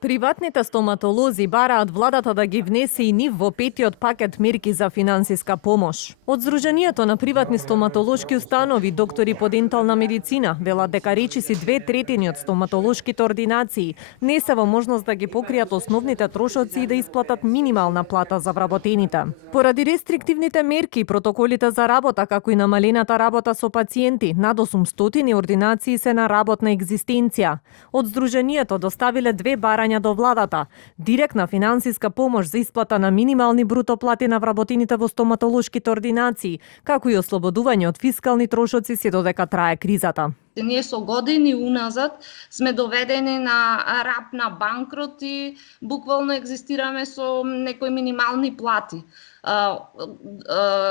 Приватните стоматолози бараат владата да ги внесе и нив во петиот пакет мерки за финансиска помош. Од Сдруженијето на приватни стоматолошки установи доктори по дентална медицина велат дека речиси 2/3 од стоматолошките ординации не се во можност да ги покријат основните трошоци и да исплатат минимална плата за вработените. Поради рестриктивните мерки и протоколите за работа, како и намалената работа со пациенти, над 800 ординации се на работна екзистенција. Од Сдруженијето доставиле две барања до владата: директна финансиска помош за исплата на минимални бруто плати на вработените во стоматолошките ординации, како и ослободување од фискални трошоци се додека трае кризата. Ние со години уназад сме доведени на рап на банкрот и буквално екзистираме со некои минимални плати.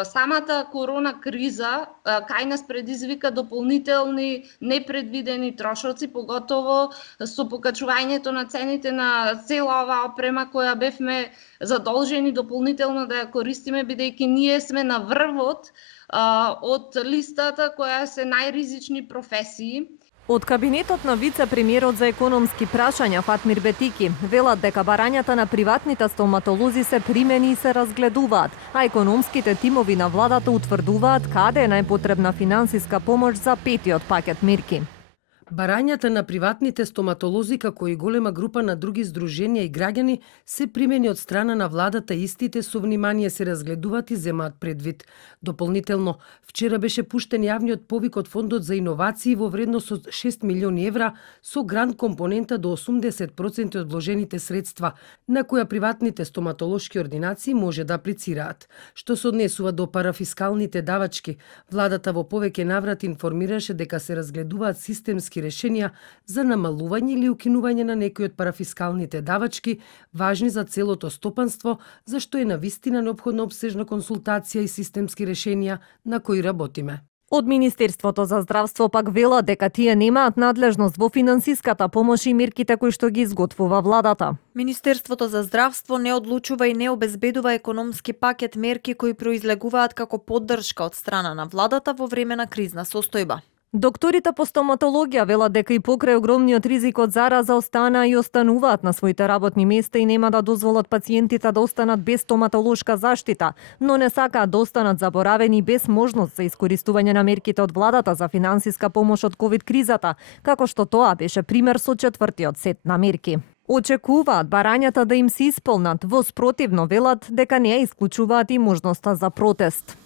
Самата корона криза кај нас предизвика дополнителни непредвидени трошоци, поготово со покачувањето на цените на цела оваа опрема која бевме задолжени дополнително да ја користиме, бидејќи ние сме на врвот од листата која се најризични професии. Од кабинетот на вице-премиерот за економски прашања Фатмир Бетики велат дека барањата на приватните стоматолози се примени и се разгледуваат, а економските тимови на владата утврдуваат каде е најпотребна финансиска помош за петиот пакет мерки. Барањата на приватните стоматолози, како и голема група на други здруженија и граѓани, се примени од страна на владата и истите со внимание се разгледуваат и земаат предвид. Дополнително, вчера беше пуштен јавниот повик од Фондот за иновации во вредност од 6 милиони евра со грант компонента до 80% од вложените средства, на која приватните стоматолошки ординации може да аплицираат. Што се однесува до парафискалните давачки, владата во повеќе наврати информираше дека се разгледуваат системски решенија за намалување или укинување на некои од парафискалните давачки, важни за целото стопанство, за што е навистина неопходна обсежна консултација и системски решенија на кои работиме. Од Министерството за здравство пак вела дека тие немаат надлежност во финансиската помош и мерките кои што ги изготвува владата. Министерството за здравство не одлучува и не обезбедува економски пакет мерки кои произлегуваат како поддршка од страна на владата во време на кризна состојба. Докторите по стоматологија велат дека и покрај огромниот ризик од зараза останаа и остануваат на своите работни места и нема да дозволат пациентите да останат без стоматолошка заштита, но не сакаат да останат заборавени без можност за искористување на мерките од владата за финансиска помош од ковид кризата, како што тоа беше пример со четвртиот сет на мерки. Очекуваат барањата да им се исполнат, во спротивно велат дека не ја исклучуваат и можноста за протест.